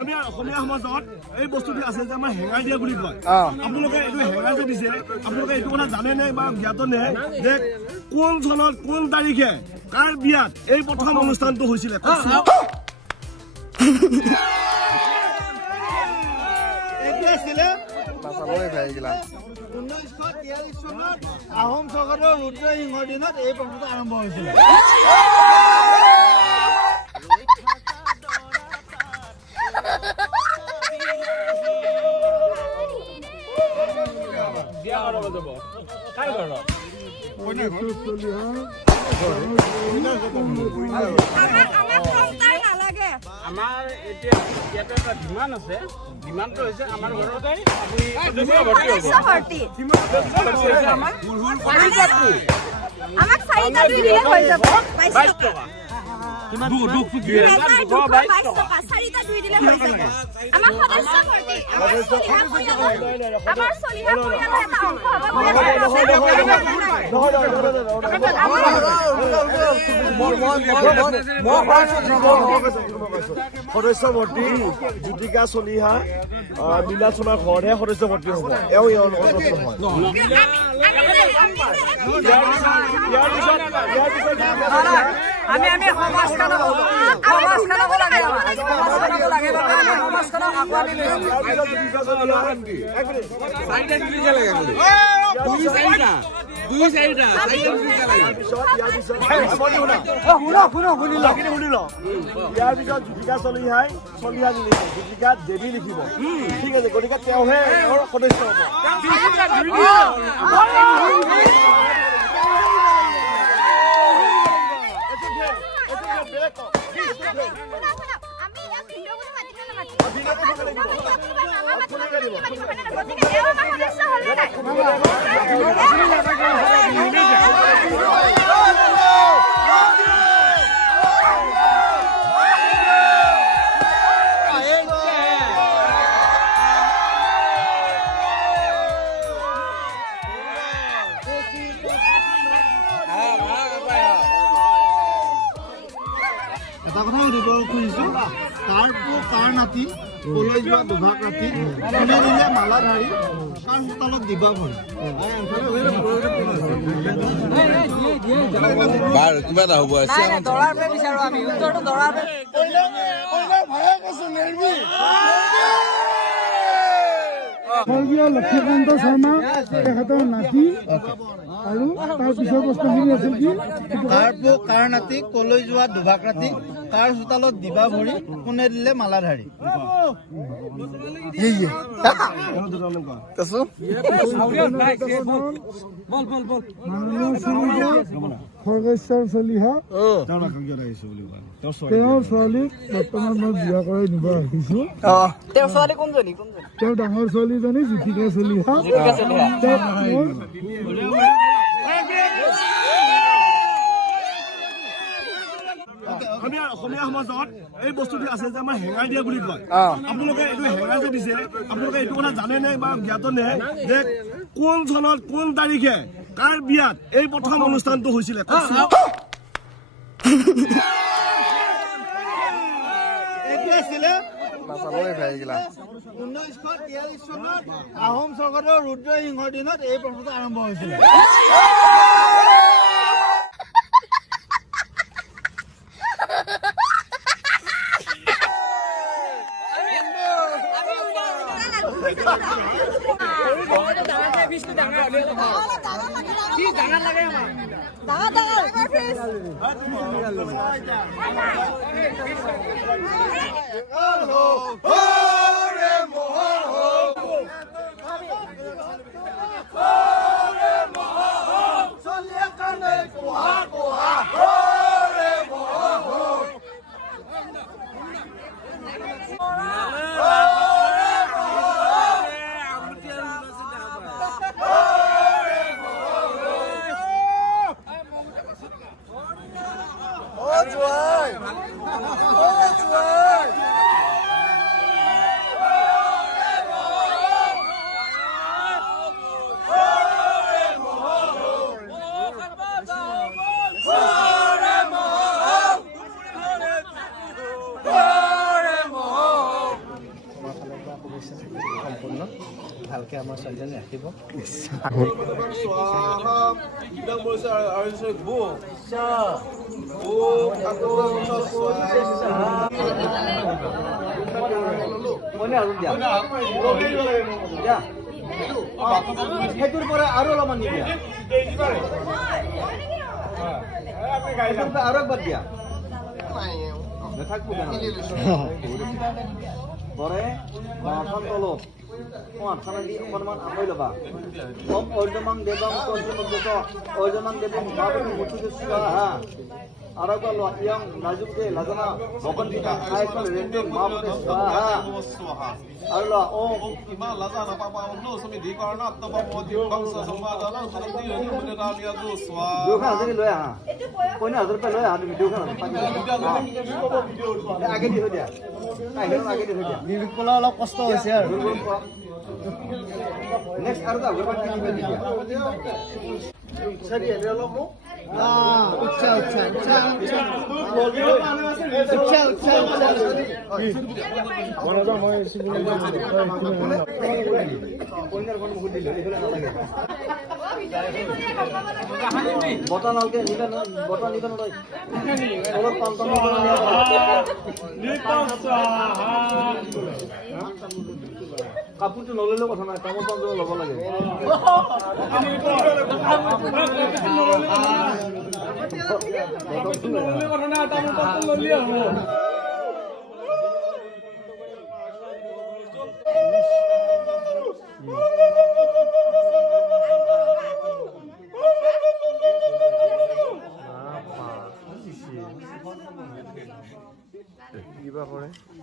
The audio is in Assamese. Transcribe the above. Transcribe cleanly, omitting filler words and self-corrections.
আমি অসমীয়া সমাজত এই বস্তুটো আছে যে আমাৰ হেঙাই দিয়া বুলি কয়। আপোনালোকে এইটো হেঙাই যে দিছে, আপোনালোকে এইটো কথা জানে নে বা জ্ঞাত নে যে কোন চনত কোন তাৰিখে কাৰ বিয়াত এই প্ৰথম অনুষ্ঠানটো হৈছিলে? আহোম স্বৰ্গদেউ ৰুদ্ৰসিংহৰ দিনত এই প্ৰথাটো আৰম্ভ হৈছিলে। আমাৰ এতিয়া ইয়াতে এটা বিমান আছে, বিমানটো হৈছে আমাৰ ঘৰতে আমাক 4টা দুই দিলে হৈ যাব 22 টকা। কিমান দুখ 22 টকা 4টা দুই দিলে হৈ যাব। আমাৰ সদস্য ভৰ্তি, আমাৰ চলিহা পৰিয়ালৰ এটা অংশ সদস্য ভৰ্তি জ্যোতিকা চলিহা নীলাচনাৰ ঘৰতহে সদস্য ভৰ্তি হ'ব। এওঁ ইয়াৰ লগত আমি সমাজখনক লাগে ইয়াৰ পিছত জ্যোতিকা চলিহাই চলিহা নিলিখিব, জ্যোতিকা দেৱী লিখিব। ঠিক আছে, গতিকে তেওঁহে সদস্য হ'ব। এটা কথা সুধিব খুজিছো, কাৰ নাতি কলৈ যোৱা দুভাগ ৰাতি কোনে দিলে মালাধাৰী কাৰ চোতালত দিবা ভৰি? কিবা এটা হ'ব স্বৰ্গীয় লক্ষ্মীকান্ত শৰ্মা তেখেতৰ নাতি আৰু তাৰ পিছৰ প্ৰশ্নখিনি আছিল কি? কাৰ নাতি কলৈ যোৱা দুভাগ ৰাতি কাৰ চোতালত দিবা ভৰি কোনে দিলে মালাধাৰী? খৰ্গেশ্বৰ চলিহা তেওঁৰ ছোৱালীক বৰ্তমান মই বিয়া কৰাই নিব আহিছো। তেওঁৰ ডাঙৰ ছোৱালীজনী জ্যোতিকা চলিহা। আমি অসমীয়া সমাজত এই বস্তুটো আছে যে আমাৰ হেঙাই দিয়া বুলি কয়। আপোনালোকে এইটো হেঙাই যে দিছে, আপোনালোকে এইটো কথা জানে নে বা জ্ঞাত নে যে কোন চনত কোন তাৰিখে কাৰ বিয়াত এই প্ৰথম অনুষ্ঠানটো হৈছিলে? আহোম স্বৰ্গদেউ ৰুদ্ৰসিংহৰ দিনত এই প্ৰথাটো আৰম্ভ হৈছিলে। সম্পূৰ্ণ ভালকে আমাৰ ছোৱালীজনী ৰাখিব সেইটোৰ পৰা আৰু অলপমান নিদিয়া আৰু বাদ দিয়া নাথাকবো বৰে মাখন তলত মাথানা দি অকণমান আঁতৰি ল'বা অৰ্জমান দেৱম অৰ্জমান দেৱম ভাৱনী মুঠি হা আৰু একবাৰ লোৱা ইয়ং নাজুকে লাজনা ভগৱান পিতা আইচল ৰেণ্টে মাভতে স্বাহা আৰু লোৱা ও ইমান লাজা নাপাবা অন্য সমিতি কাৰণ আত্মপমতি বংশ সমাদান সনতি অনুমতি দালিয়াজু স্বা দুখন হাজাৰী লৈ আহা কইনা 1000 ৰূপায় লৈ আহা তুমি দুখন আগে দি থৈ দিয়া আগে দি থৈ দিয়া নিৰুপলা অলপ কষ্ট হৈছে আৰু নেক্সট আৰু এটা ঘৰবাৰ কিনিব দিয়া সৰি এনে অলপ মোক উচ্চা বটা নালকে বটা নিবে নয় অলপ টন কাপোৰটো নললেও কথা নাই তামোল পাণ ল'ব লাগে কথা নাই তামোল পাণ ল'লেই হ'ব